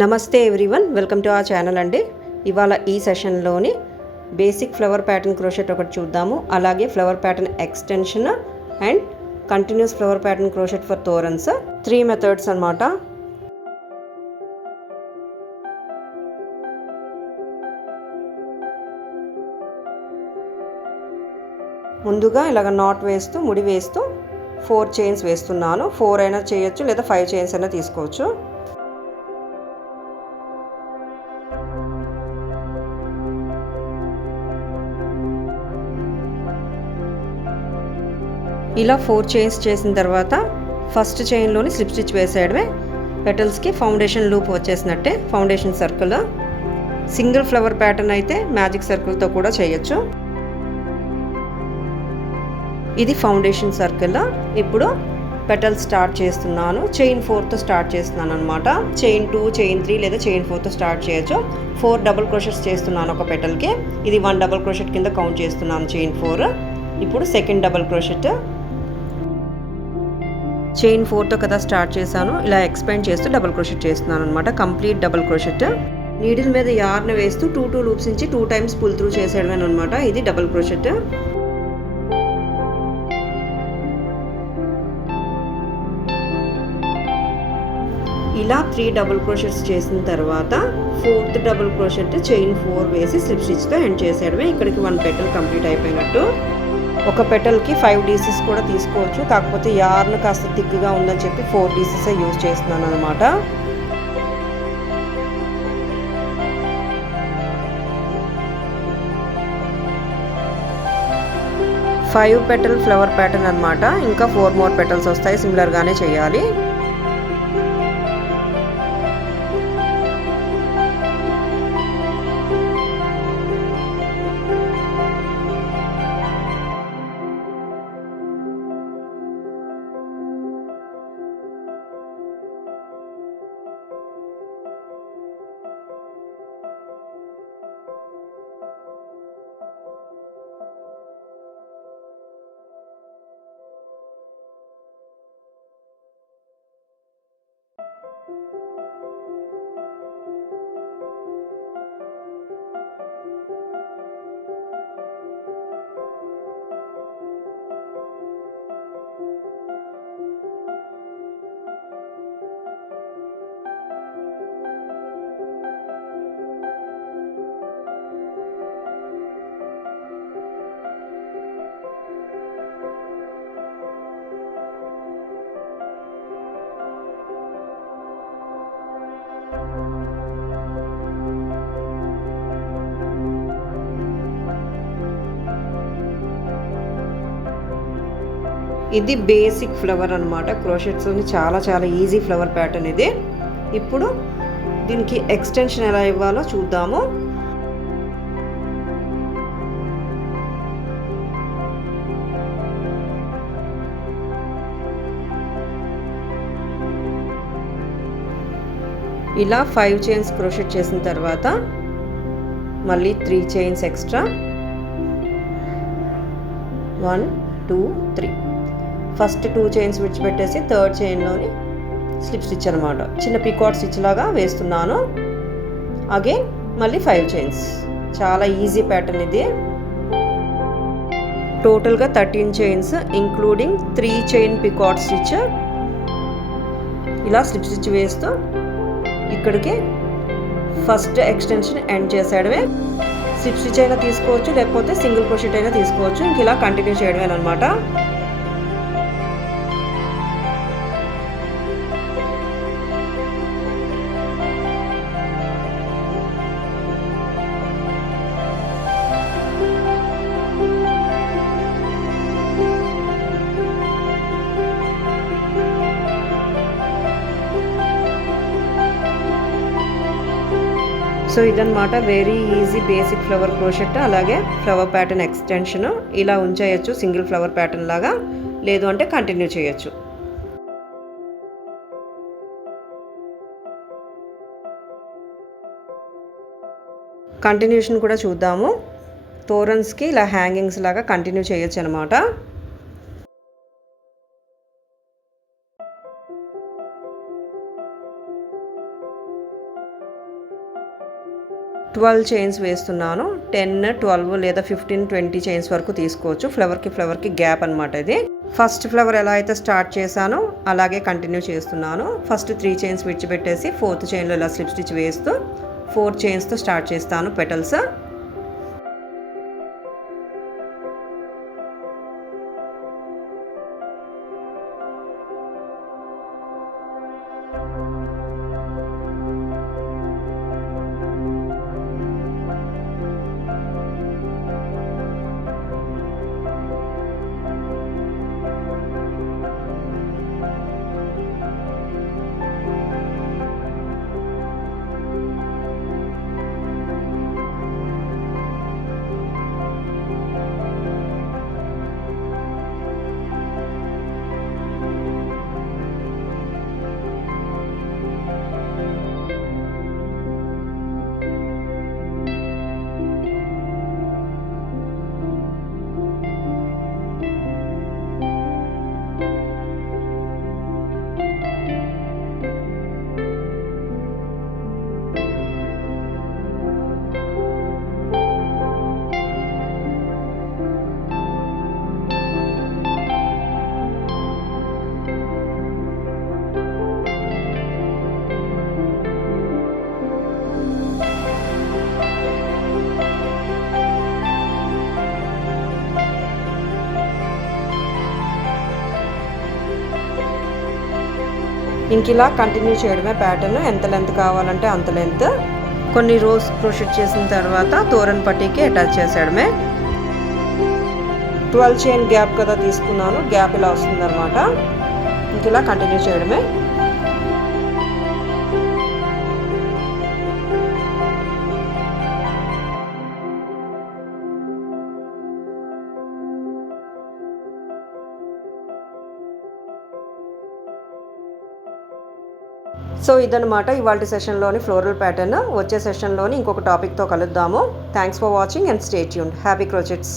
నమస్తే everyone, welcome to our channel అండి. ఇవాళ ఈ సెషన్లోని బేసిక్ ఫ్లవర్ ప్యాటర్న్ క్రోషెట్ ఒకటి చూద్దాము. అలాగే flower pattern extension and continuous flower pattern crochet for తోరన్స్, 3 మెథడ్స్ అన్నమాట. ముందుగా ఇలాగ నాట్ వేస్తూ ముడి వేస్తూ 4 చైన్స్ వేస్తున్నాను. 4 అయినా చేయొచ్చు లేదా 5 చైన్స్ అయినా తీసుకోవచ్చు. ఇలా 4 చైన్స్ చేసిన తర్వాత ఫస్ట్ చైన్లోని స్లిప్ స్టిచ్ వేసేయడమే. పెటల్స్కి ఫౌండేషన్ లూప్ వచ్చేసినట్టే. Foundation circle single flower pattern అయితే మ్యాజిక్ సర్కిల్తో కూడా చేయొచ్చు. ఇది ఫౌండేషన్ సర్కిల్. ఇప్పుడు పెటల్స్ స్టార్ట్ చేస్తున్నాను. చైన్ 4తో స్టార్ట్ చేస్తున్నాను అనమాట. చైన్ 2, చైన్ 3 లేదా చైన్ 4తో స్టార్ట్ చేయొచ్చు. 4 డబుల్ క్రోషెట్స్ చేస్తున్నాను ఒక పెటల్కి. ఇది 1 డబుల్ క్రోషెట్ కింద కౌంట్ చేస్తున్నాను. చైన్ 4. ఇప్పుడు సెకండ్ డబుల్ క్రోషెట్. చైన్ 4తో కదా స్టార్ట్ చేశాను. ఇలా ఎక్స్పాండ్ చేస్తూ డబుల్ క్రోషెట్ చేస్తున్నాను అనమాట. Complete double crochet. నీడిల్ మీద యార్న్ వేస్తూ 2 లూప్స్ నుంచి 2 టైమ్స్ పుల్ త్రూ చేసేయడమే అనమాట. ఇది డబుల్ క్రోషెట్. ఇలా 3 డబుల్ క్రోషెట్స్ చేసిన తర్వాత 4th డబుల్ క్రోషెట్ చైన్ 4 వేసి స్లిప్ స్టిచ్తో ఎండ్ చేసేయడమే. ఇక్కడికి 1 పెటల్ కంప్లీట్ అయిపోయినట్టు. ఒక పెటల్కి 5 డీసెస్ కూడా తీసుకోవచ్చు. కాకపోతే యార్న్ కాస్త థిక్గా ఉందని చెప్పి 4 డీసెస్ యూజ్ చేస్తున్నాను అనమాట. ఫైవ్ పెటల్ ఫ్లవర్ ప్యాటర్న్ అనమాట. ఇంకా 4 మోర్ పెటల్స్ వస్తాయి. సిమిలర్గానే చేయాలి. ఇది బేసిక్ ఫ్లవర్ అనమాట. క్రోషెట్స్లోని చాలా ఈజీ ఫ్లవర్ ప్యాటర్న్ ఇది. ఇప్పుడు దీనికి ఎక్స్టెన్షన్ ఎలా ఇవ్వాలో చూద్దాము. ఇలా 5 చైన్స్ క్రోషెట్ చేసిన తర్వాత మళ్ళీ 3 చైన్స్ ఎక్స్ట్రా. 1 2 3. ఫస్ట్ 2 చైన్స్ విడిచిపెట్టేసి థర్డ్ చైన్లోని స్లిప్ స్టిచ్ అనమాట. చిన్న పికాట్ స్టిచ్ లాగా వేస్తున్నాను. అగైన్ మళ్ళీ 5 చైన్స్. చాలా ఈజీ ప్యాటర్న్ ఇది. టోటల్గా 13 chains including 3 chain picot stitch. ఇలా స్లిప్ స్టిచ్ వేస్తూ ఇక్కడికి ఫస్ట్ ఎక్స్టెన్షన్ ఎండ్ చేసేయడమే. స్లిప్ స్టిచ్ అయినా తీసుకోవచ్చు, లేకపోతే సింగిల్ క్రోషెట్ అయినా తీసుకోవచ్చు. ఇంక ఇలా కంటిన్యూ చేయడమే అనమాట. సో ఇదన్నమాట very easy basic flower crochet. అలాగే ఫ్లవర్ ప్యాటర్న్ ఎక్స్టెన్షన్ ఇలా ఉంచేయచ్చు సింగిల్ ఫ్లవర్ ప్యాటర్న్ లాగా. లేదు అంటే కంటిన్యూ చేయొచ్చు. కంటిన్యూషన్ కూడా చూద్దాము. తోరన్స్కి ఇలా హ్యాంగింగ్స్ లాగా కంటిన్యూ చేయొచ్చు అనమాట. 12 చైన్స్ వేస్తున్నాను. 10, 12 లేదా 15, 20 చైన్స్ వరకు తీసుకోవచ్చు. ఫ్లవర్కి గ్యాప్ అనమాట ఇది. ఫస్ట్ ఫ్లవర్ ఎలా అయితే స్టార్ట్ చేశానో అలాగే కంటిన్యూ చేస్తున్నాను. ఫస్ట్ 3 చైన్స్ విడిచిపెట్టేసి 4th చైన్లో ఇలా స్లిప్ స్టిచ్ వేస్తూ 4 చైన్స్తో స్టార్ట్ చేస్తాను పెటల్స్. ఇంక ఇలా కంటిన్యూ చేయడమే ప్యాటర్న్. ఎంత లెంత్ కావాలంటే అంత లెంత్. కొన్ని రోస్ క్రోషెట్ చేసిన తర్వాత తోరన్ పట్టీకి అటాచ్ చేసేయడమే. 12 చైన్ గ్యాప్ కదా తీసుకున్నాను, గ్యాప్ ఇలా వస్తుందన్నమాట. ఇంక ఇలా కంటిన్యూ చేయడమే. సో ఇదన్నమాట ఇవాల్టి సెషన్లోని ఫ్లోరల్ ప్యాటర్న్. వచ్చే సెషన్లోని ఇంకొక టాపిక్తో కలుద్దాము. Thanks for watching and stay tuned. Happy crochets.